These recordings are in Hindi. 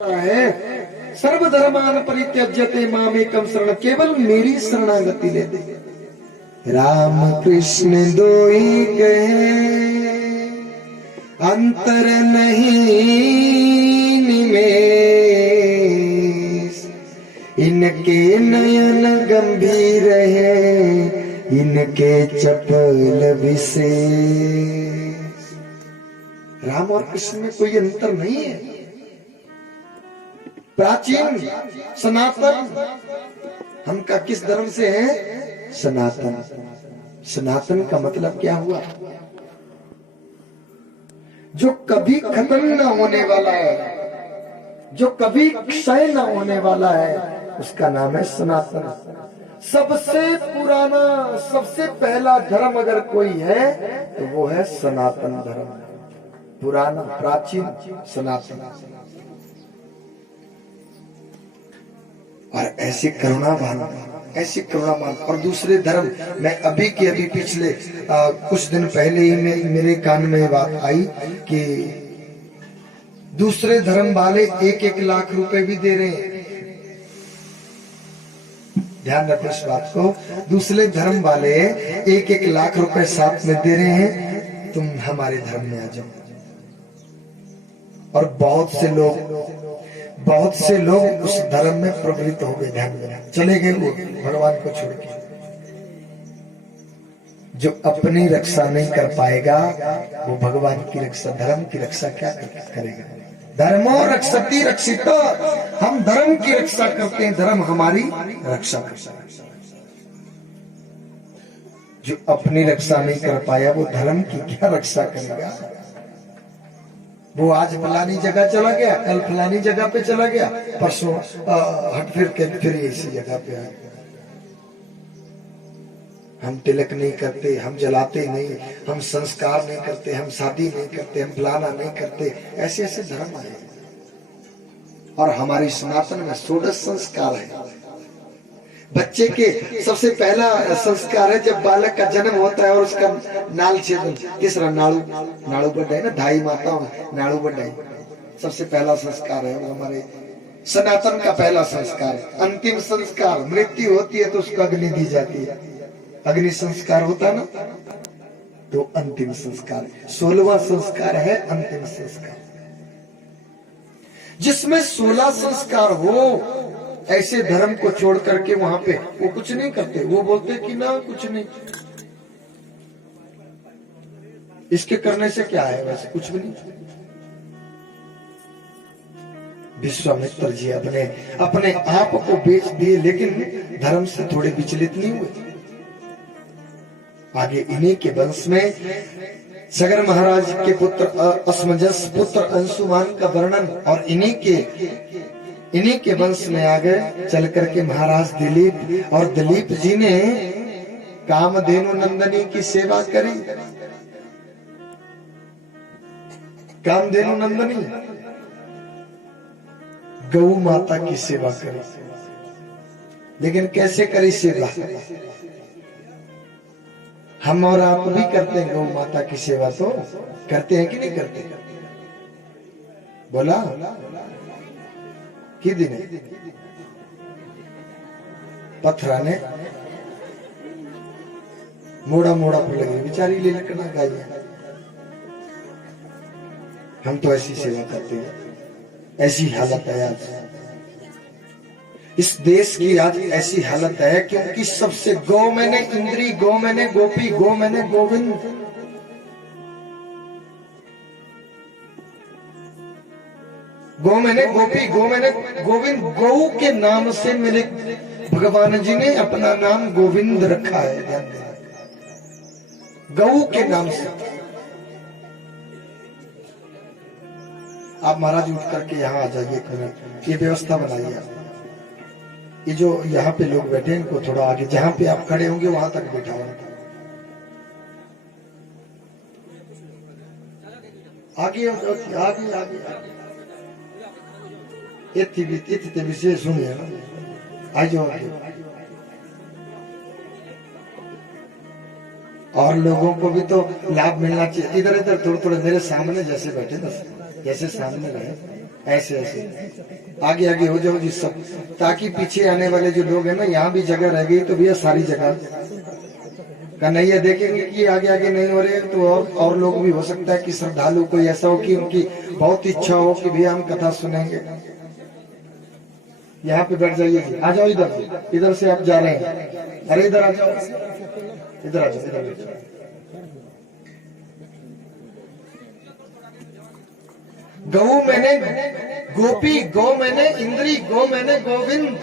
है सर्वधर्मान परित्यज्यते मामेकम शरण, केवल मेरी शरणागति ले दे। राम कृष्ण दोई कहे अंतर नहीं निमेष, इनके नयन गंभीर है इनके चपल विशेष। राम और कृष्ण में कोई अंतर नहीं है। प्राचीन सनातन, हम का किस धर्म से है? सनातन। सनातन का मतलब क्या हुआ? जो कभी खत्म न होने वाला है, जो कभी क्षय न होने वाला है, उसका नाम है सनातन। सबसे पुराना, सबसे पहला धर्म अगर कोई है तो वो है सनातन धर्म। पुराना, प्राचीन, सनातन। और ऐसी करुणावान, ऐसी करुणावान। और दूसरे धर्म, मैं अभी पिछले कुछ दिन पहले ही मेरे कान में बात आई कि दूसरे धर्म वाले 1-1 लाख रुपए भी दे रहे हैं। ध्यान रखो इस बात को। दूसरे धर्म वाले 1-1 लाख रुपए साथ में दे रहे हैं, तुम हमारे धर्म में आ जाओ। और बहुत से लोग उस धर्म में प्रवृत्त हो गए, ध्यान देना, चले गए वो भगवान को छोड़ के। जो अपनी रक्षा नहीं कर पाएगा वो भगवान की रक्षा, धर्म की रक्षा क्या करेगा? धर्मो रक्षति रक्षिता, हम धर्म की रक्षा करते हैं, धर्म हमारी रक्षा करता है। जो अपनी रक्षा नहीं कर पाया वो धर्म की क्या रक्षा करेगा? वो आज फलानी जगह चला गया, कल फलानी जगह पे चला गया, परसों हट फिर के फिर इसी जगह पे आ गया। हम तिलक नहीं करते, हम जलाते नहीं, हम संस्कार नहीं करते, हम शादी नहीं करते, हम फलाना नहीं करते। ऐसे ऐसे धर्म आए। और हमारी सनातन में 16 संस्कार है। बच्चे के सबसे पहला संस्कार है जब बालक का जन्म होता है और उसका नाल छेदन, तीसरा नाड़ू बढ़ाई ना, धाई माता में नाड़ू बढ़ाई, सबसे पहला संस्कार है वो हमारे सनातन का पहला संस्कार है। अंतिम संस्कार, मृत्यु होती है तो उसको अग्नि दी जाती है, अग्नि संस्कार होता ना, तो अंतिम संस्कार। 16वां संस्कार है अंतिम संस्कार, जिसमें 16 संस्कार हो। ऐसे धर्म को छोड़ करके वहां पे वो कुछ नहीं करते, वो बोलते कि ना कुछ नहीं, इसके करने से क्या है? वैसे कुछ भी नहीं। विश्वामित्र जी अपने आप को बेच दिए, लेकिन धर्म से थोड़े विचलित नहीं हुए। आगे इन्हीं के वंश में सगर महाराज के पुत्र असमंजस पुत्र अंशुमान का वर्णन, और इन्हीं के वंश में आ गए चल करके महाराज दिलीप। और दिलीप जी ने कामधेनु नंदनी की सेवा करी। कामधेनु नंदनी गौ माता की सेवा करी। लेकिन कैसे करी सेवा? हम और आप भी करते हैं गौ माता की सेवा, तो करते हैं कि नहीं करते? बोला कि दिन पत्थरा ने मोड़ा पर लगे, बेचारी ले लकड़ा गाय। हम तो ऐसी सेवा करते हैं। ऐसी हालत है आज इस देश की, आज ऐसी हालत है क्योंकि सबसे गौ मैंने इंद्री, गौ मैंने गोपी, गौ मैंने गोविंद। गौ मैंने गोपी, गौ मैंने गोविंद। गौ के नाम से मेरे भगवान जी ने अपना नाम गोविंद रखा है। गौ के नाम से। आप महाराज उठ करके यहाँ आ जाइए, ये व्यवस्था बनाइए। ये जो यहाँ पे लोग बैठे हैं इनको थोड़ा आगे, जहां पे आप खड़े होंगे वहां तक बैठाओ। आगे आगे आगे इतने विशेष सुनिए ना, आ जाओ। और लोगों को भी तो लाभ मिलना चाहिए। इधर इधर थोड़े थोड़े मेरे सामने जैसे बैठे ना, जैसे सामने रहे ऐसे ऐसे आगे आगे हो जाओ जी सब, ताकि पीछे आने वाले जो लोग हैं ना, यहाँ भी जगह रह गई तो भैया सारी जगह कन्हैया देखेंगे कि आगे आगे नहीं हो रहे, तो और लोग भी हो सकता है कि श्रद्धालु कोई ऐसा हो कि उनकी बहुत इच्छा हो कि भैया हम कथा सुनेंगे। यहाँ पे बैठ जाइए जी, आ जाओ इधर, इधर से आप जा रहे हैं, अरे इधर आ जाओ, इधर आ जाओ, इधर। गौ मैंने गोपी, गौ मैंने इंद्री, गौ मैंने गोविंद,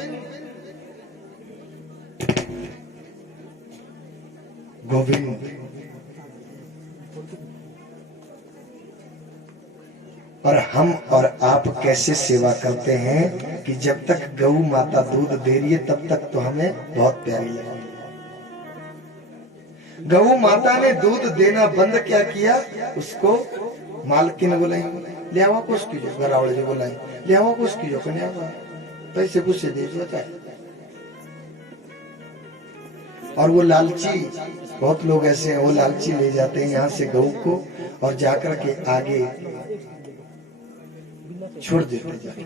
गोविंद। और हम और आप कैसे सेवा करते हैं कि जब तक गौ माता दूध दे रही है तब तक तो हमें बहुत प्यारी लगती है। गौ माता ने दूध देना बंद क्या किया, उसको मालकिन बुलाई, ले आओ कुछ कीजिए, घरावड़े जो बुलाई, ले आओ कुछ कीजिए, कन्या पैसे पूछे दे बताए। और वो लालची, बहुत लोग ऐसे हैं, वो लालची ले जाते हैं यहाँ से गऊ को और जाकर के आगे छोड़ देते।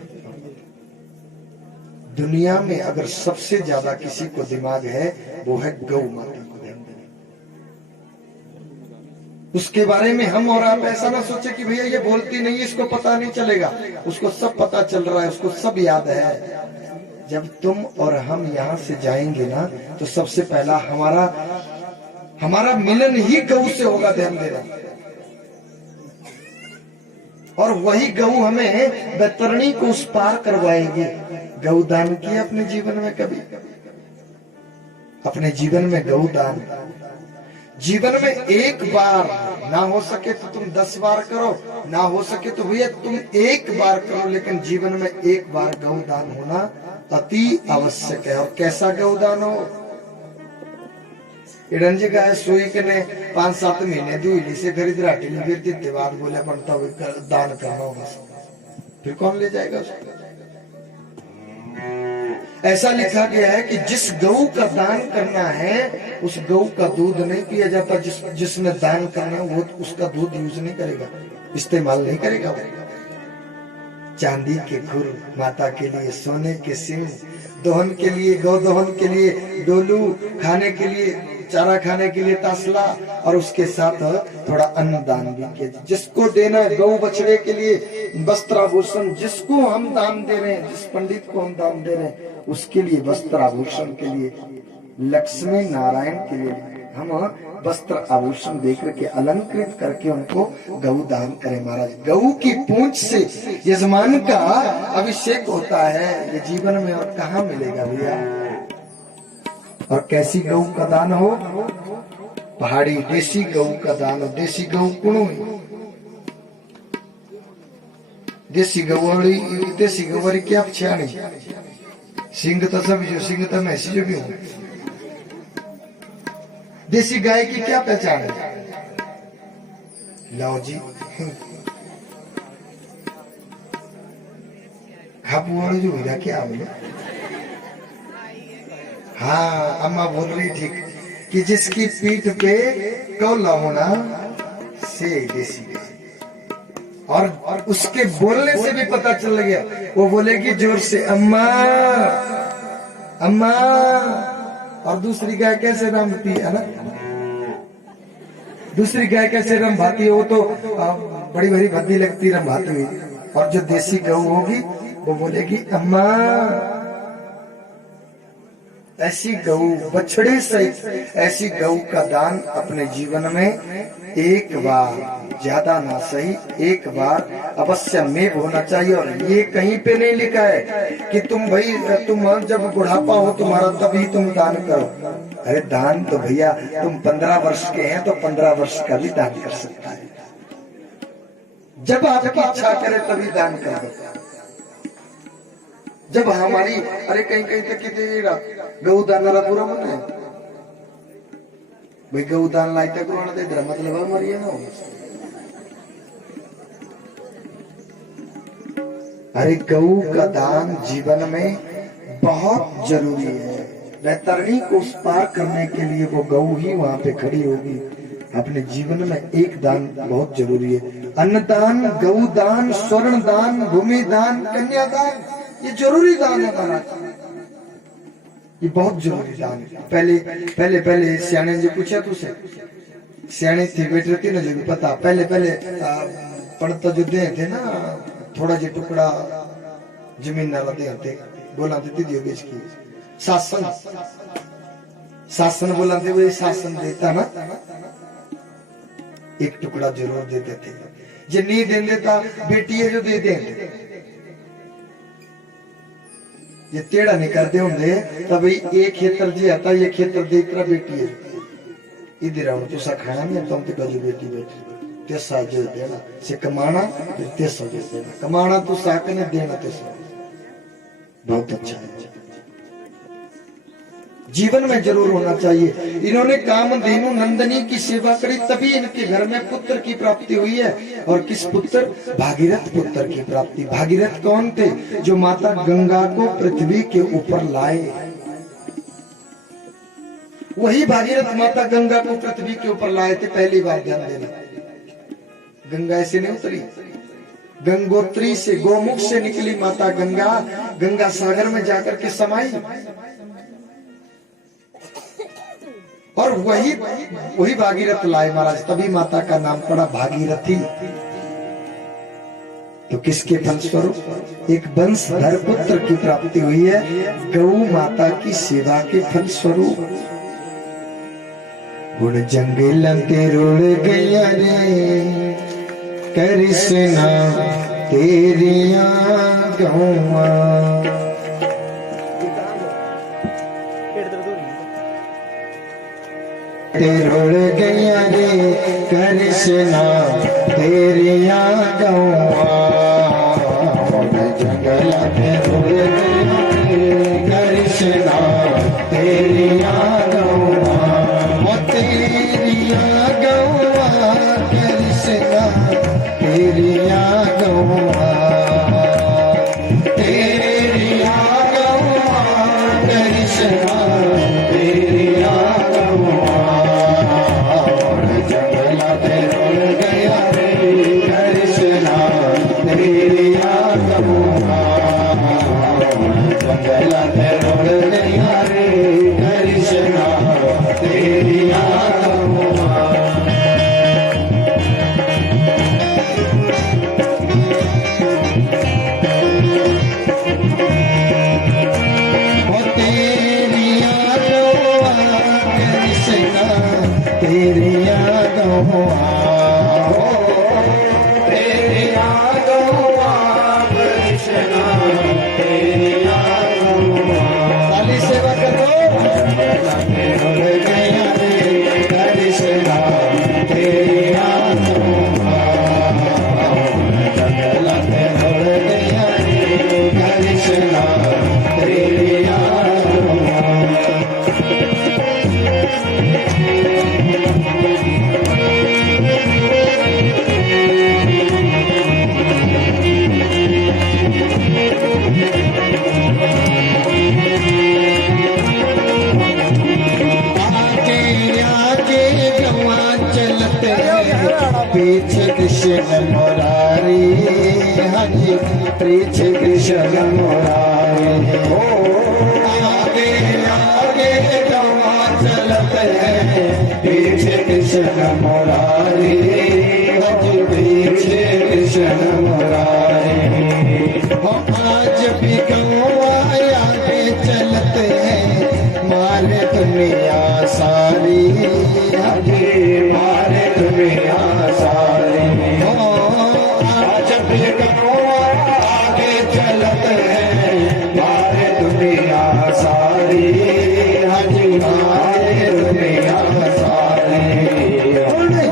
दुनिया में अगर सबसे ज्यादा किसी को दिमाग है वो है गौ माता को ध्यान देने। उसके बारे में हम और आप ऐसा ना सोचे कि भैया ये बोलती नहीं, इसको पता नहीं चलेगा, उसको सब पता चल रहा है, उसको सब याद है। जब तुम और हम यहाँ से जाएंगे ना तो सबसे पहला हमारा मिलन ही गऊ से होगा, ध्यान देना। और वही गऊ हमें बैतरणी को उस पार करवाएगी। गऊ दान किया अपने जीवन में कभी? अपने जीवन में गऊ दान जीवन में एक बार, ना हो सके तो तुम 10 बार करो, ना हो सके तो भैया तुम एक बार करो, लेकिन जीवन में एक बार गऊ दान होना अति आवश्यक है। और कैसा गऊ दान हो? इडंजी गाय सुई के ने 5-7 महीने दूली से खरीद राटी ली, फिर तीन बाद बोले बनता दान करना होगा, फिर कौन ले जाएगा उसको? ऐसा लिखा गया है कि जिस गऊ का दान करना है उस गऊ का दूध नहीं पिया जाता, जिसने दान करना है वो उसका दूध यूज नहीं करेगा, इस्तेमाल नहीं करेगा। चांदी के खुर माता के लिए, सोने के सिंह दोहन के लिए, गौ दोहन के लिए डोलू, खाने के लिए चारा, खाने के लिए तासला, और उसके साथ थोड़ा अन्न दान भी किया। जिसको देना है गौ बछड़े के लिए वस्त्राभूषण, जिसको हम दान दे रहे हैं, जिस पंडित को हम दान दे रहे हैं उसके लिए वस्त्राभूषण के लिए, लक्ष्मी नारायण के लिए हम वस्त्र आभूषण देकर के अलंकृत करके उनको गौ दान करें। महाराज, गऊ की पूंछ से यजमान का अभिषेक होता है, ये जीवन में और कहाँ मिलेगा भैया। और कैसी गऊ का दान हो? पहाड़ी देसी गऊ का दान हो। देसी गऊ कुणु, देसी गौरी क्या पछाणी, सिंह तो सब जो, सिंह तो मैं जो भी हूँ। देसी गाय की क्या पहचान है? लाओ जी, खापुआड़ो जो हीरा क्या बोले? हाँ, अम्मा बोल रही ठीक कि जिसकी पीठ पे कौला होना से देसी गाय। और उसके बोलने से भी पता चल गया, वो बोलेगी जोर से अम्मा अम्मा। और दूसरी गाय कैसे रंभती है ना, दूसरी गाय कैसे रंभाती है, वो तो बड़ी बड़ी भद्दी लगती रंभाती हुई। और जो देसी गऊ होगी वो बोलेगी अम्मा। ऐसी गऊ बछड़े सहित ऐसी गऊ का दान अपने जीवन में एक बार, ज्यादा ना सही एक बार अवश्य में होना चाहिए। और ये कहीं पे नहीं लिखा है कि तुम जब बुढ़ापा हो तुम्हारा तभी तुम दान करो। अरे दान तो भैया तुम 15 वर्ष के हैं तो 15 वर्ष का भी दान कर सकता है, जब आपकी इच्छा करे तभी दान कर दो। जब हमारी अरे कहीं कहीं तक कितेगा गऊ दान पूरा मन है भाई, गऊ दान लाई तक दे दे मतलब हमारी है ना। अरे गऊ का दान जीवन में बहुत जरूरी है। बैतरणी को उस पार करने के लिए वो गऊ ही वहां पे खड़ी होगी। अपने जीवन में एक दान बहुत जरूरी है। अन्नदान, गौदान, स्वर्ण दान, भूमि दान, कन्यादान, ये जरूरी दान है महाराज, ये बहुत जरूरी दान है। पहले पहले पहले सियाने जी पूछा तुझसे, सियाने थे बेटे थे ना जो भी पता, पहले पहले पढ़ता जो दे थे ना, थोड़ा जो टुकड़ा जमीन नाला दे थे, बोला देती दी होगी इसकी शासन, शासन बोलाते हुए शासन देता ना, एक टुकड़ा जरूर देते थे। जो नहीं दे देता बेटी है जो दे दे, ये टेढ़ा नहीं करते होंगे तब एक खेतर जी आता, ये खेतर देख रहा बेटी है इधर आओ तुसा खाना नहीं तुम तो कजू बेटी बेटी तेसा जो देना से कमाना फिर तेसा जो देना, कमाना तो साक ने देना तेसा, बहुत अच्छा है। जीवन में जरूर होना चाहिए। इन्होंने कामधेनु नंदनी की सेवा करी तभी इनके घर में पुत्र की प्राप्ति हुई है। और किस पुत्र? भागीरथ पुत्र की प्राप्ति। भागीरथ कौन थे? जो माता गंगा को पृथ्वी के ऊपर लाए, वही भागीरथ माता गंगा को पृथ्वी के ऊपर लाए थे। पहली बार ध्यान देना, गंगा ऐसे नहीं उतरी, गंगोत्री से गोमुख से निकली माता गंगा, गंगा सागर में जाकर के समाई, और वही भागीरथ लाए महाराज, तभी माता का नाम पड़ा भागीरथी। तो किसके फलस्वरूप? एक वंशधर पुत्र की प्राप्ति हुई है, गौ माता की सेवा के फलस्वरूप। गुण जंगल के रुड़ गया रे कृष्णा तेरिया गौआ, रुड़ गया रे कृष्णा तेरिया गौआ, जंगल में रुड़ गया रे कृष्णा तेरिया गौआ, तेरिया गौआ कृष्णा तेरिया गौआ, तेरिया गौआ कृष्णा तेरिया गौआ, जंगल में रुड़ गया रे कृष्णा तेरिया गौआ, जंगल में रुड़ गया रे कृष्णा तेरिया गौआ। तेरिया गौआ, तेरिया गौआ कृष्णा तेरिया गौआ, खाली सेवा करो। रुड़ गया रे कृष्णा तेरिया गौआ, जंगल में रुड़ गया रे कृष्णा तेरिया गौआ। पीछे कृष्ण मुरारी, हरि पीछे कृष्ण मुरारी, ओ आगे आगे गवा चलते हैं, पीछे कृष्ण मुरारी, हरि पीछे कृष्ण मुरारी, आज भी गवा आगे चलते हैं, मारे दुनिया सारी, हरि मारे दुनिया सारी, आज भी गवा आगे चलते हैं, मारे दुनिया सारी, हरि मारे दुनिया सारी,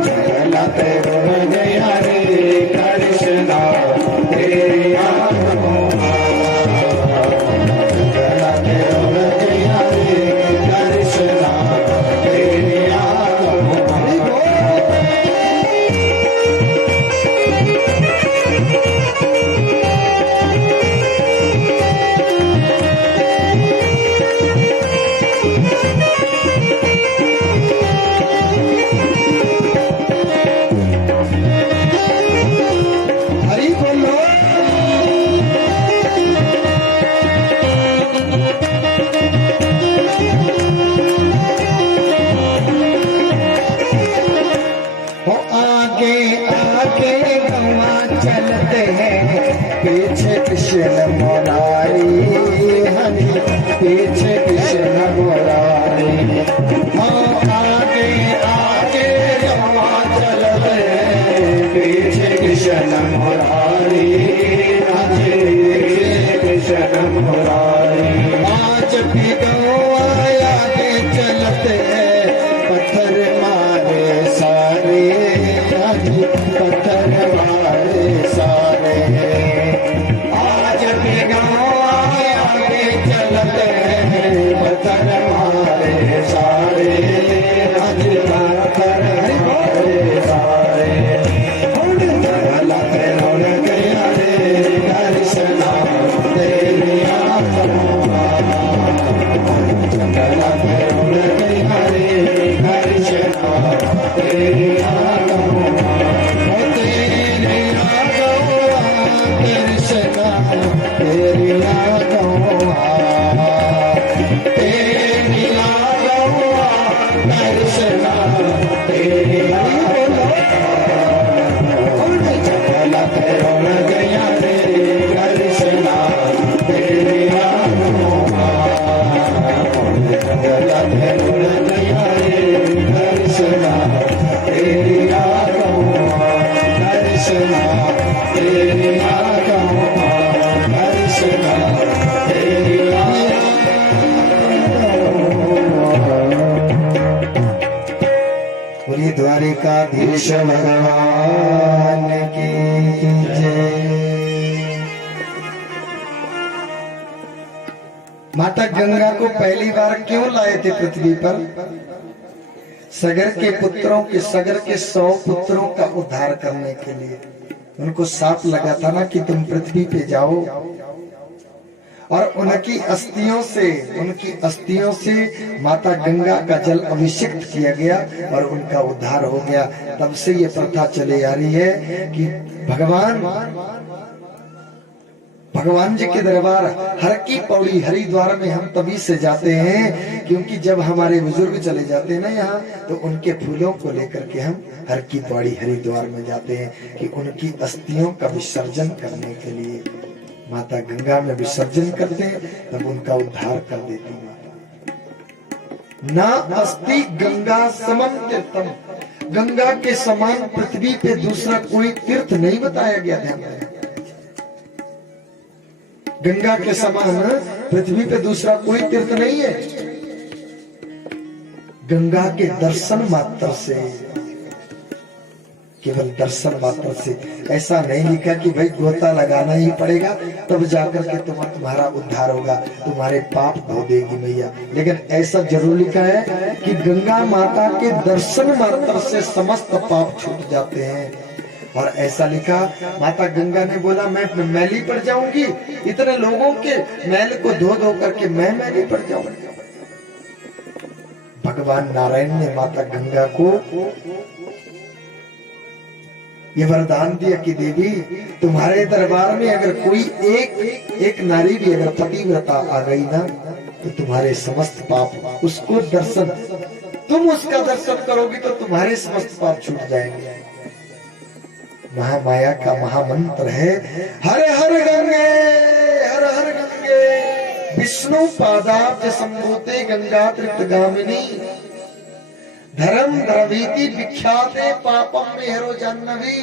चलते रुड़ गया रे कृष्णा तेरिया गौआ, मुरारी, हरि पीछे कृष्ण मुरारी। आगे आगे रवा चलते, पीछे कृष्ण मुरारी, हरि कृष्ण मुरारी। आज भी गवाया के चलते, पत्थर मारे सारे, हरि पत्थर मारे सारे। आज भी गवाया के चलते, पत्थर मारे सारे, हरि पत्थर मारे सारे। बोलिए द्वारिकाधीश भगवान की जय। माता गंगा को पहली बार क्यों लाए थे पृथ्वी पर? सगर के पुत्रों के, सगर के 100 पुत्रों का उद्धार करने के लिए। उनको साप लगा था ना कि तुम पृथ्वी पे जाओ, और उनकी अस्थियों से माता गंगा का जल अभिषेक किया गया और उनका उद्धार हो गया। तब से ये प्रथा चले आ रही है कि भगवान जी के दरबार हर की पौड़ी हरिद्वार में हम तभी से जाते हैं, क्योंकि जब हमारे बुजुर्ग चले जाते हैं ना यहाँ, तो उनके फूलों को लेकर के हम हर की पौड़ी हरिद्वार में जाते हैं कि उनकी अस्थियों का विसर्जन करने के लिए माता गंगा में विसर्जन करते हैं, तब उनका उद्धार कर देती माता। ना अस्ति गंगा समम तीर्थम, गंगा के समान पृथ्वी पे दूसरा कोई तीर्थ नहीं बताया गया। ध्यान रहे, गंगा के समान पृथ्वी पे दूसरा कोई तीर्थ नहीं है। गंगा के दर्शन मात्र से, केवल दर्शन मात्र से, ऐसा नहीं लिखा कि भाई गोता लगाना ही पड़ेगा तब जाकर के तुम्हारा उद्धार होगा, तुम्हारे पाप धो देगी मैया। लेकिन ऐसा जरूर लिखा है कि गंगा माता के दर्शन मात्र से समस्त पाप छूट जाते हैं। और ऐसा लिखा, माता गंगा ने बोला मैं मैली पड़ जाऊंगी, इतने लोगों के मैल को धो धो करके मैं मैली पड़ जाऊंगी। भगवान नारायण ने माता गंगा को ये वरदान दिया कि देवी तुम्हारे दरबार में अगर कोई एक नारी भी अगर पतिव्रता आ गई ना, तो तुम्हारे समस्त पाप, उसको दर्शन, तुम उसका दर्शन करोगी तो तुम्हारे समस्त पाप छूट जाएंगे। महामाया का महामंत्र है, हर हर गंगे, हर हर गंगे, विष्णु पादाब्ज संभूते गंगा तृप्तगामिनी, धर्म द्रवीति विख्याते पापम मेहरो जाह्नवी।